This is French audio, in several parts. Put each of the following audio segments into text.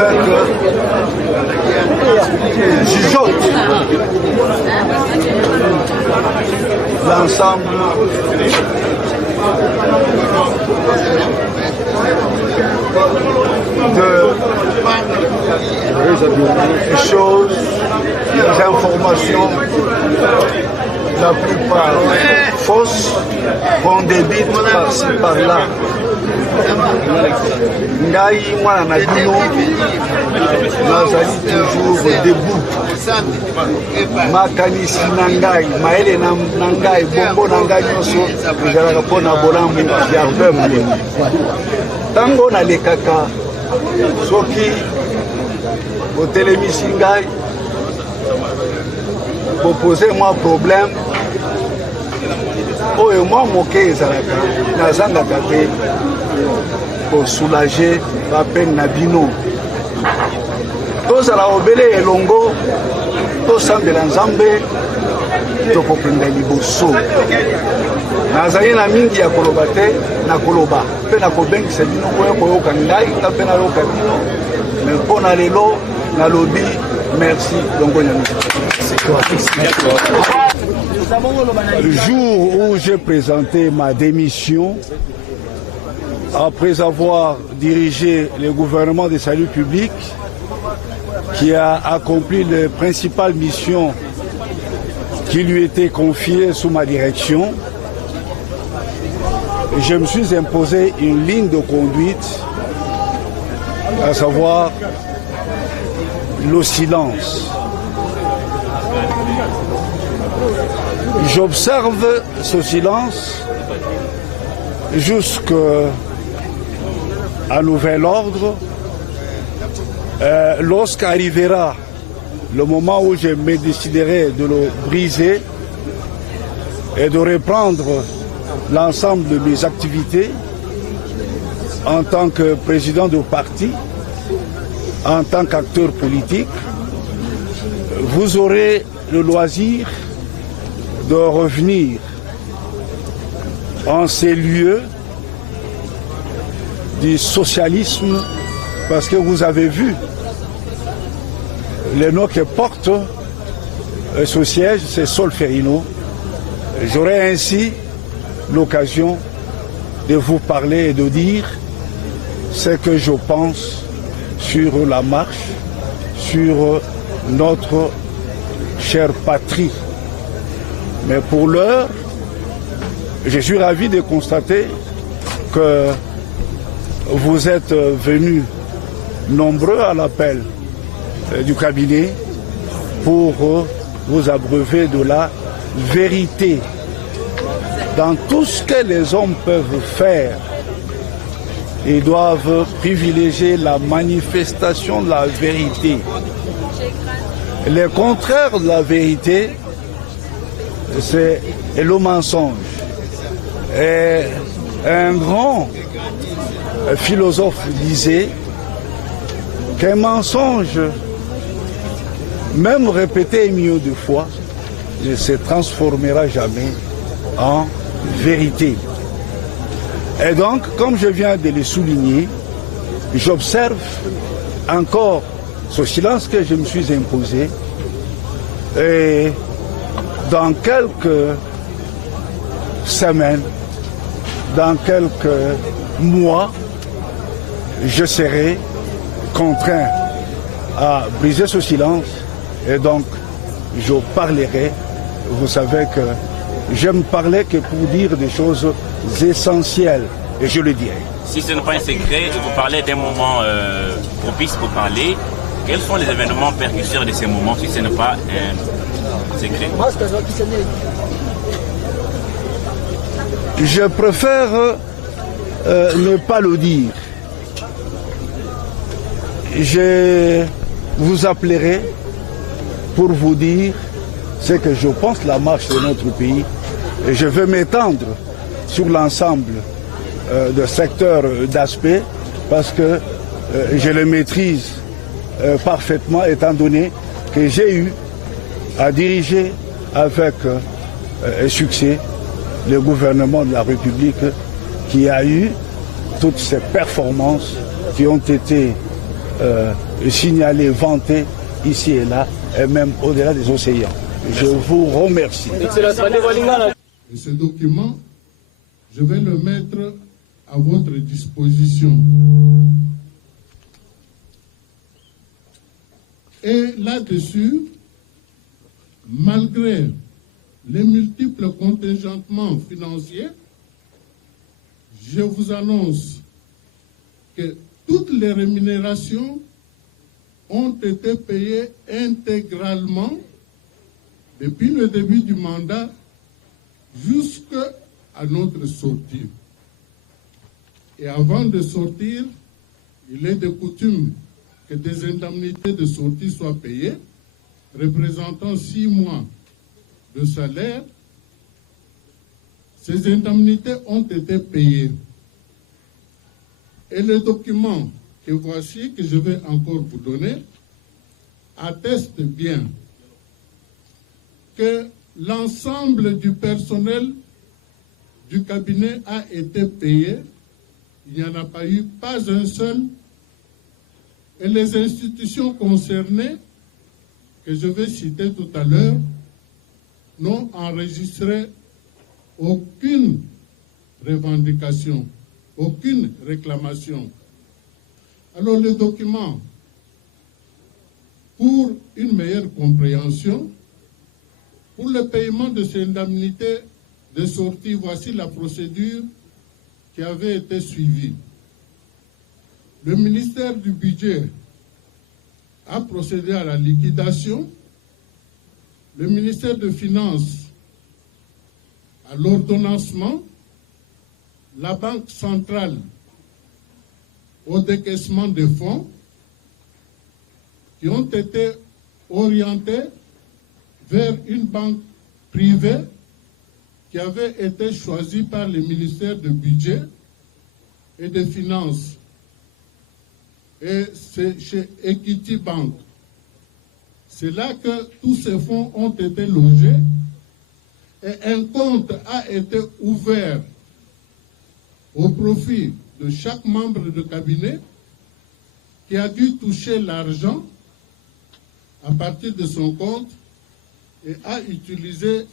avec jugeote l'ensemble des choses, des informations, la plupart fausses, qu'on débite par-ci par-là. Ngai mwana na bino nazali toujours debout. Makanisi na ngai, maele na ngai, bombo na ngai nyonso ezalaka mpona bolambu ya peuple. Tango nalekaka soki botelemisi ngai bopose mwa problème oyo mwa moke ezalaka nazangaka te kosoulage bapene na bino tozala obele elongo tosambela nzambe tokokenda liboso nazali na mingi ya koloba te nakoloba mpe nakobengisa bino oyo koyoka ngai nga mpe nayoka bino me mpo na lelo nalobi merci longo nyami. Le jour où j'ai présenté ma démission, après avoir dirigé le gouvernement de salut public, qui a accompli les principales missions qui lui étaient confiées sous ma direction, je me suis imposé une ligne de conduite, à savoir le silence. J'observe ce silence jusqu'à nouvel ordre. Lorsqu'arrivera le moment où je me déciderai de le briser et de reprendre l'ensemble de mes activités en tant que président de parti, en tant qu'acteur politique, vous aurez le loisir de revenir en ces lieux du socialisme, parce que vous avez vu le nom que porte ce siège, c'est Solferino. J'aurai ainsi l'occasion de vous parler et de dire ce que je pense sur la marche, sur notre chère patrie. Mais pour l'heure, je suis ravi de constater que vous êtes venus nombreux à l'appel du cabinet pour vous abreuver de la vérité. Dans tout ce que les hommes peuvent faire, ils doivent privilégier la manifestation de la vérité. Le contraire de la vérité, c'est le mensonge. Et un grand philosophe disait qu'un mensonge, même répété un million de fois, ne se transformera jamais en vérité. Et donc, comme je viens de le souligner, j'observe encore ce silence que je me suis imposé. Et dans quelques semaines, dans quelques mois, je serai contraint à briser ce silence et donc je parlerai. Vous savez que je ne parlais que pour dire des choses essentielles et je le dirai. Si ce n'est pas un secret, vous parlez d'un moment propice pour parler. Quels sont les événements précurseurs de ces moments si ce n'est pas un secret? Je préfère ne pas le dire. Je vous appellerai pour vous dire ce que je pense de la marche de notre pays. Et je veux m'étendre sur l'ensemble de secteurs d'aspect parce que je le maîtrise parfaitement étant donné que j'ai eu à diriger avec succès le gouvernement de la République qui a eu toutes ces performances qui ont été signalés, vantés ici et là, et même au-delà des océans. Je vous remercie. Et ce document, je vais le mettre à votre disposition. Et là-dessus, malgré les multiples contingentements financiers, je vous annonce que toutes les rémunérations ont été payées intégralement depuis le début du mandat jusqu'à notre sortie. Et avant de sortir, il est de coutume que des indemnités de sortie soient payées, représentant 6 mois de salaire. Ces indemnités ont été payées. Et le document que voici, que je vais encore vous donner, atteste bien que l'ensemble du personnel du cabinet a été payé. Il n'y en a pas eu pas un seul. Et les institutions concernées, que je vais citer tout à l'heure, n'ont enregistré aucune revendication, aucune réclamation. Alors le document, pour une meilleure compréhension, pour le paiement de ces indemnités de sortie, voici la procédure qui avait été suivie. Le ministère du Budget a procédé à la liquidation, le ministère des Finances à l'ordonnancement, la Banque centrale au décaissement des fonds qui ont été orientés vers une banque privée qui avait été choisie par le ministère du Budget et des Finances. Et c'est chez Equity Bank. C'est là que tous ces fonds ont été logés et un compte a été ouvert au profit de chaque membre de cabinet qui a dû toucher l'argent à partir de son compte et a utilisé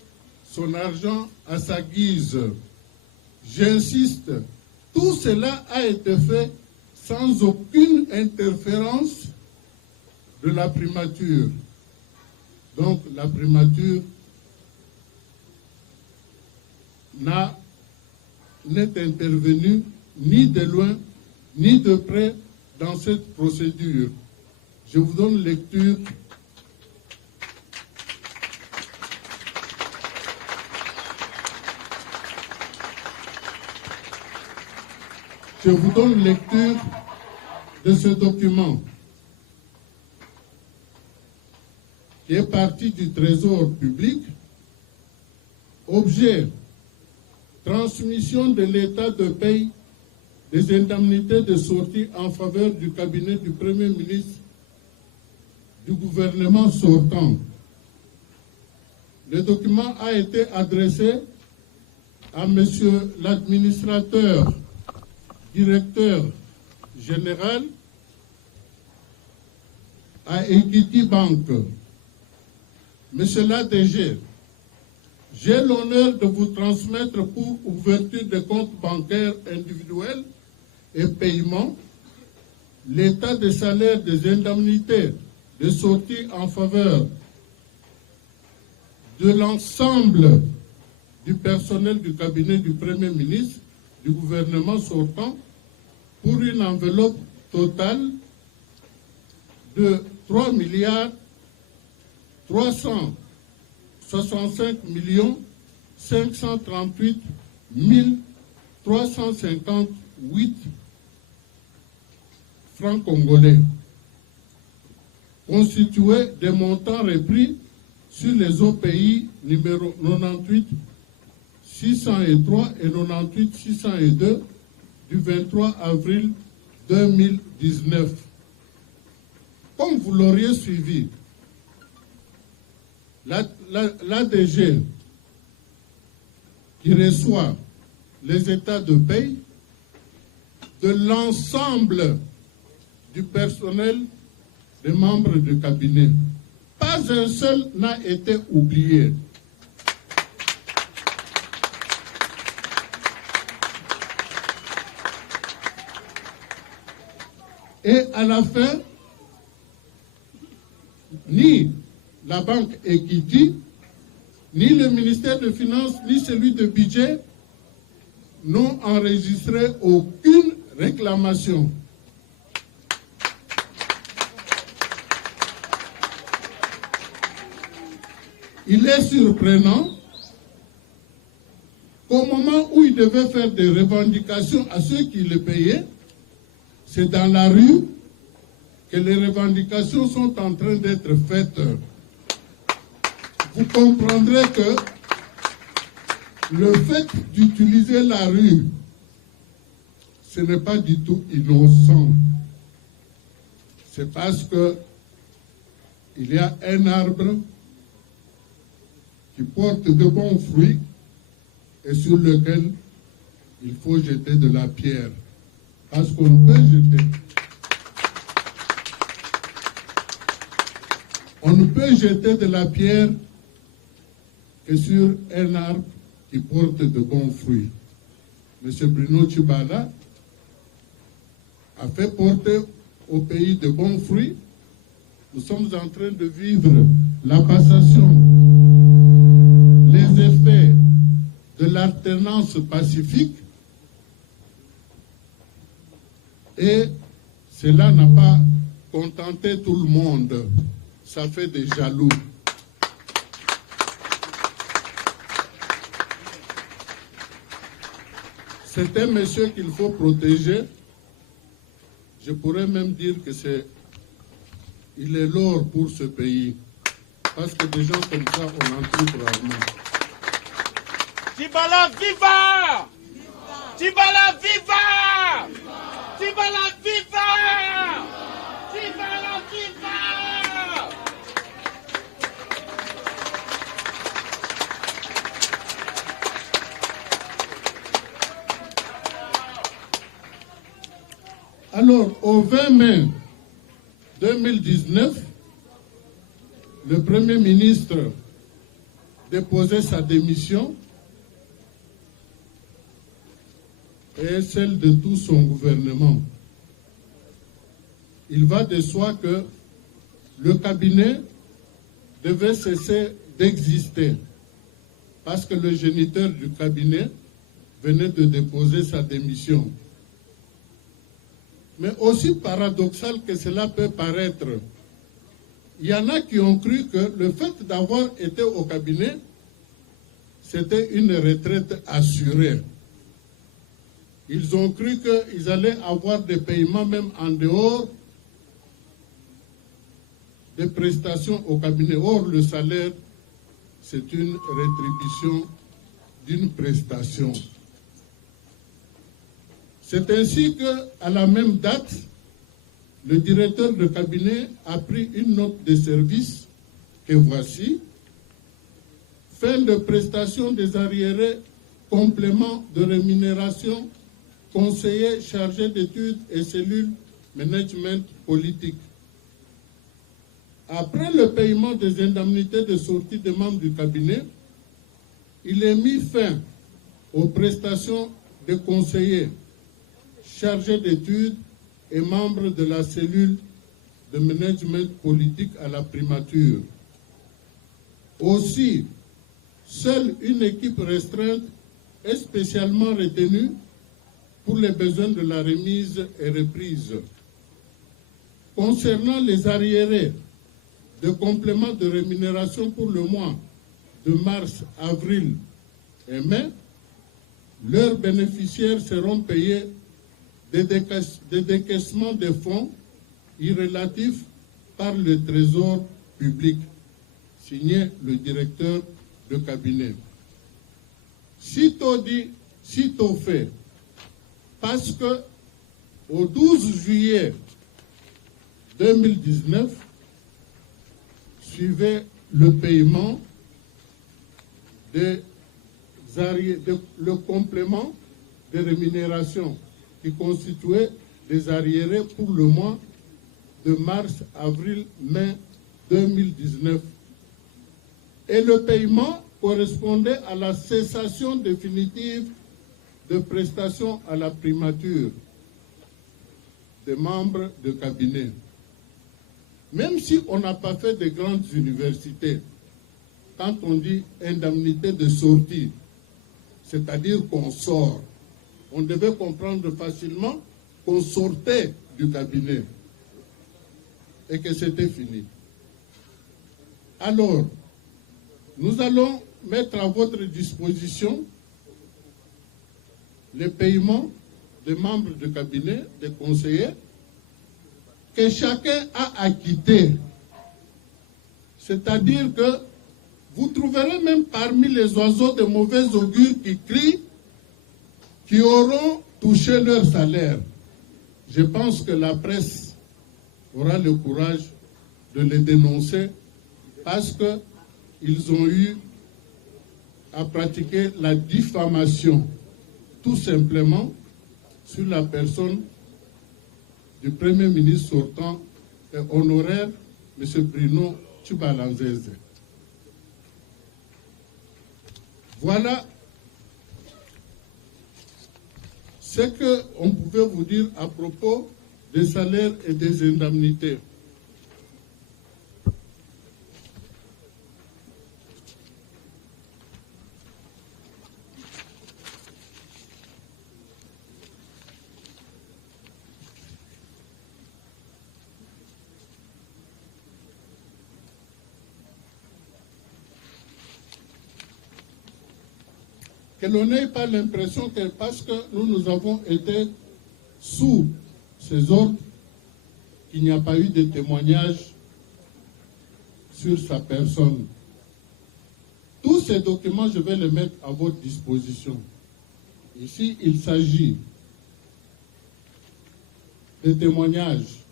son argent à sa guise. J'insiste, tout cela a été fait sans aucune interférence de la primature. Donc la primature n'est intervenue ni de loin ni de près dans cette procédure. Je vous donne lecture. Je vous donne lecture de ce document qui est parti du Trésor public. Objet, transmission de l'état de paye des indemnités de sortie en faveur du cabinet du Premier ministre du gouvernement sortant. Le document a été adressé à Monsieur l'administrateur directeur général à Equity Bank. Monsieur l'ADG, j'ai l'honneur de vous transmettre pour ouverture de comptes bancaires individuels et paiement l'état des salaires des indemnités de sortie en faveur de l'ensemble du personnel du cabinet du Premier ministre du gouvernement sortant pour une enveloppe totale de 3 365 538 358 francs congolais, constitués des montants repris sur les OPI numéro 98 603 et 98 602 du 23 avril 2019. Comme vous l'auriez suivi, l'ADG qui reçoit les états de paye de l'ensemble du personnel des membres du cabinet. Pas un seul n'a été oublié. Et à la fin, ni la banque Equity, ni le ministère des Finances, ni celui de budget n'ont enregistré aucune réclamation. Il est surprenant qu'au moment où ils devaient faire des revendications à ceux qui les payaient, c'est dans la rue que les revendications sont en train d'être faites. Vous comprendrez que le fait d'utiliser la rue, ce n'est pas du tout innocent. C'est parce que il y a un arbre qui porte de bons fruits et sur lequel il faut jeter de la pierre. Parce qu'on peut jeter. On ne peut jeter de la pierre que sur un arbre qui porte de bons fruits. M. Bruno Tshibala a fait porter au pays de bons fruits. Nous sommes en train de vivre la passation, les effets de l'alternance pacifique, et cela n'a pas contenté tout le monde. Ça fait des jaloux. C'est un monsieur qu'il faut protéger. Je pourrais même dire que il est l'or pour ce pays. Parce que des gens comme ça, on en trouve rarement. Tshibala viva! Tshibala viva! Tshibala viva! Tshibala viva! Alors, au 20 mai 2019, le Premier ministre déposait sa démission et celle de tout son gouvernement. Il va de soi que le cabinet devait cesser d'exister parce que le géniteur du cabinet venait de déposer sa démission. Mais aussi paradoxal que cela peut paraître, il y en a qui ont cru que le fait d'avoir été au cabinet, c'était une retraite assurée. Ils ont cru qu'ils allaient avoir des paiements même en dehors des prestations au cabinet. Or, le salaire, c'est une rétribution d'une prestation. C'est ainsi qu'à la même date, le directeur de cabinet a pris une note de service que voici. Fin de prestation des arriérés, complément de rémunération, conseiller chargé d'études et cellule management politique. Après le paiement des indemnités de sortie des membres du cabinet, il est mis fin aux prestations des conseillers chargés d'études et membres de la cellule de management politique à la primature. Aussi, seule une équipe restreinte est spécialement retenue pour les besoins de la remise et reprise. Concernant les arriérés de compléments de rémunération pour le mois de mars, avril et mai, leurs bénéficiaires seront payés des décaissements de fonds irrélatifs par le Trésor public, signé le directeur de cabinet. Sitôt dit, sitôt fait, parce que au 12 juillet 2019, suivait le paiement le complément de rémunération qui constituait des arriérés pour le mois de mars, avril, mai 2019. Et le paiement correspondait à la cessation définitive de prestations à la primature des membres de cabinet. Même si on n'a pas fait de grandes universités, quand on dit indemnité de sortie, c'est-à-dire qu'on sort, on devait comprendre facilement qu'on sortait du cabinet et que c'était fini. Alors, nous allons mettre à votre disposition les paiements des membres de cabinet, des conseillers, que chacun a acquitté. C'est-à-dire que vous trouverez même parmi les oiseaux de mauvais augure qui crient, qui auront touché leur salaire. Je pense que la presse aura le courage de les dénoncer parce qu'ils ont eu à pratiquer la diffamation, tout simplement, sur la personne du Premier ministre sortant et honoraire, M. Bruno Tshibala-Nzeze. Voilà ce qu'on pouvait vous dire à propos des salaires et des indemnités. Que l'on n'ait pas l'impression que parce que nous avons été sous ces ordres, qu'il n'y a pas eu de témoignage sur sa personne. Tous ces documents, je vais les mettre à votre disposition. Ici, il s'agit des témoignages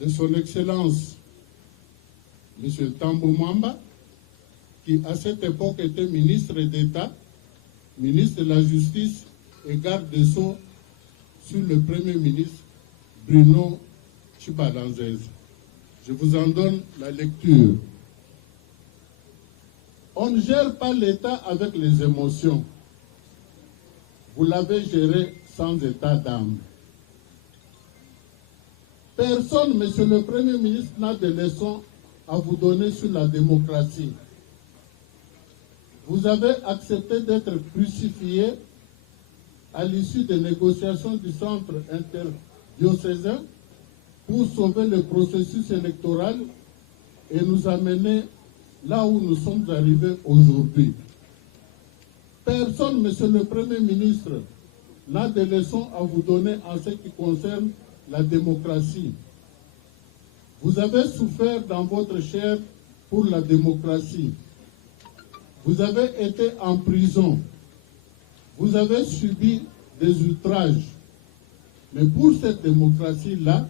de son Excellence, M. Tambo Mwamba, qui à cette époque était ministre d'État, ministre de la Justice et garde des Sceaux sur le Premier ministre Bruno Tshibala-Nzeze. Je vous en donne la lecture. On ne gère pas l'État avec les émotions. Vous l'avez géré sans état d'âme. Personne, Monsieur le Premier ministre, n'a de leçons à vous donner sur la démocratie. Vous avez accepté d'être crucifié à l'issue des négociations du centre interdiocésain pour sauver le processus électoral et nous amener là où nous sommes arrivés aujourd'hui. Personne, Monsieur le Premier ministre, n'a de leçons à vous donner en ce qui concerne la démocratie. Vous avez souffert dans votre chair pour la démocratie. Vous avez été en prison. Vous avez subi des outrages. Mais pour cette démocratie-là,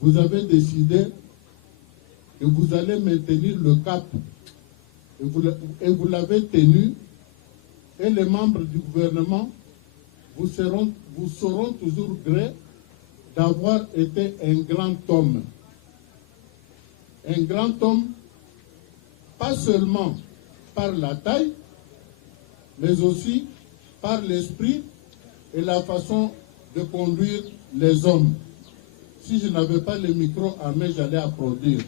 vous avez décidé que vous allez maintenir le cap. Et vous l'avez tenu. Et les membres du gouvernement vous seront toujours gré d'avoir été un grand homme. Un grand homme, pas seulement par la taille, mais aussi par l'esprit et la façon de conduire les hommes. Si je n'avais pas le micro à main, j'allais applaudir.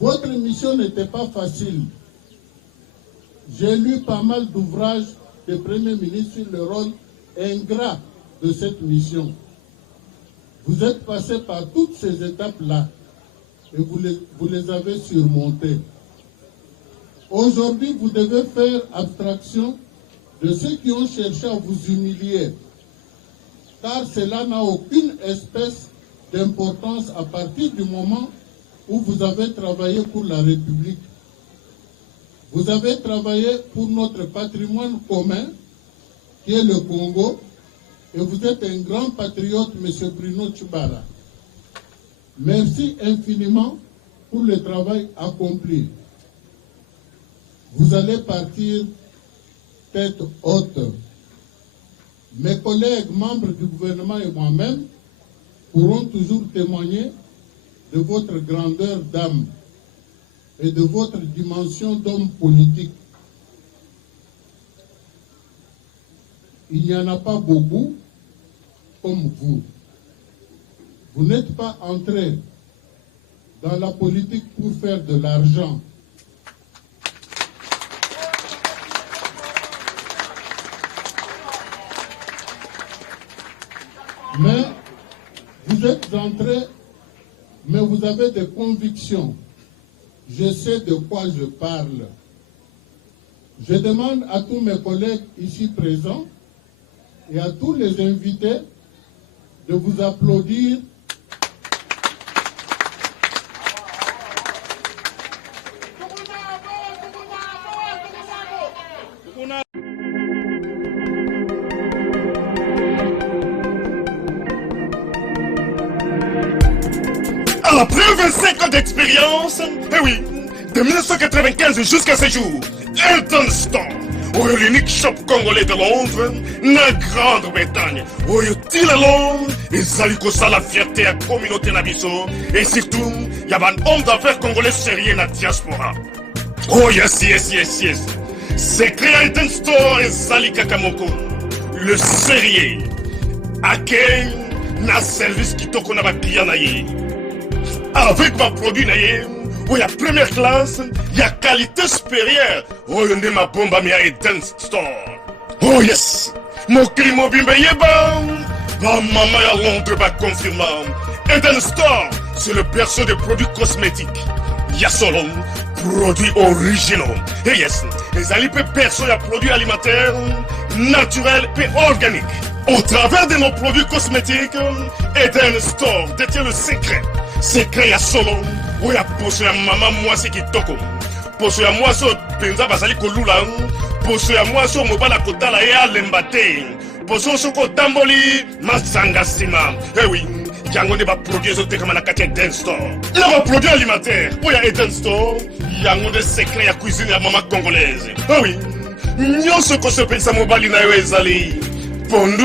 Votre mission n'était pas facile. J'ai lu pas mal d'ouvrages des premiers ministres sur le rôle ingrat de cette mission. Vous êtes passé par toutes ces étapes-là et vous les avez surmontées. Aujourd'hui, vous devez faire abstraction de ceux qui ont cherché à vous humilier, car cela n'a aucune espèce d'importance à partir du moment où vous avez travaillé pour la République. Vous avez travaillé pour notre patrimoine commun, qui est le Congo, et vous êtes un grand patriote, M. Bruno Tshibala. Merci infiniment pour le travail accompli. Vous allez partir tête haute. Mes collègues membres du gouvernement et moi-même pourrons toujours témoigner de votre grandeur d'âme et de votre dimension d'homme politique. Il n'y en a pas beaucoup comme vous. Vous n'êtes pas entré dans la politique pour faire de l'argent. Mais vous êtes entré, mais vous avez des convictions. Je sais de quoi je parle. Je demande à tous mes collègues ici présents et à tous les invités de vous applaudir Après 25 ans d'expérience, eh oui, de 1995 jusqu'à ce jour, Elton Store, l'unique shop congolais de Londres, la Grande-Bretagne, il est là, et la fierté à la communauté Nabiso, et surtout, il y a un homme d'affaires congolais sérieux dans la diaspora. Oh yes. Secret Elton Store et Zali Kakamoko, le sérieux, à quel na service qui t'a qu'on a client naïe. Avec ma produit naïe, où il y a première classe, il y a qualité supérieure. Oh, il y a ma bombe à Elton Store. Oh yes, mon climat bimbe yeba. Ma maman à Londres va confirmer. Elton Store, c'est le perso de produits cosmétiques. Il y a solo produits originaux. Et yes, les alipes perso et produits alimentaires, naturels et organiques. Au travers de nos produits cosmétiques, Elton Store détient le secret. Secret ya solo, où ya poso ya maman moi c'est qui toko. Poso ya moi so penza basali kolula, poso ya moi so mobala kotala ya lembate. Poso so ko tamboli masanga sima. Eh oui, yango ne ba produire zo tekama na kati Elton Store. Na ba produit alimentaire, où ya Elton Store, yango de secret ya cuisine ya maman congolaise. Eh oui, nyonso ko se pensa mobali na yo ezali. Pondu,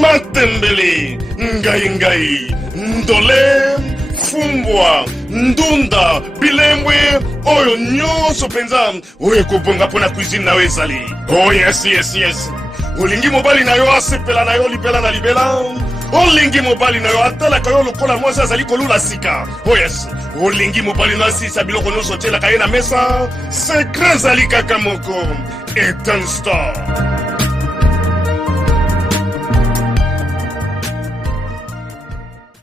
matembele, ngai, ndole, fumbwa, ndunda, bilembwe, oyo nyonso penza, oyo kobonga pona cuisine na ezali. Oh yes. Olingi mobali na yo asepela na yo libela na libela. Olingi mobali na yo atalaka yo lokola mwasi azali kolula sika. Oh yes. Olingi mobali na asisa biloko nyonso otielaka ye na mesa. Secret ezali kaka moko. Elton Store.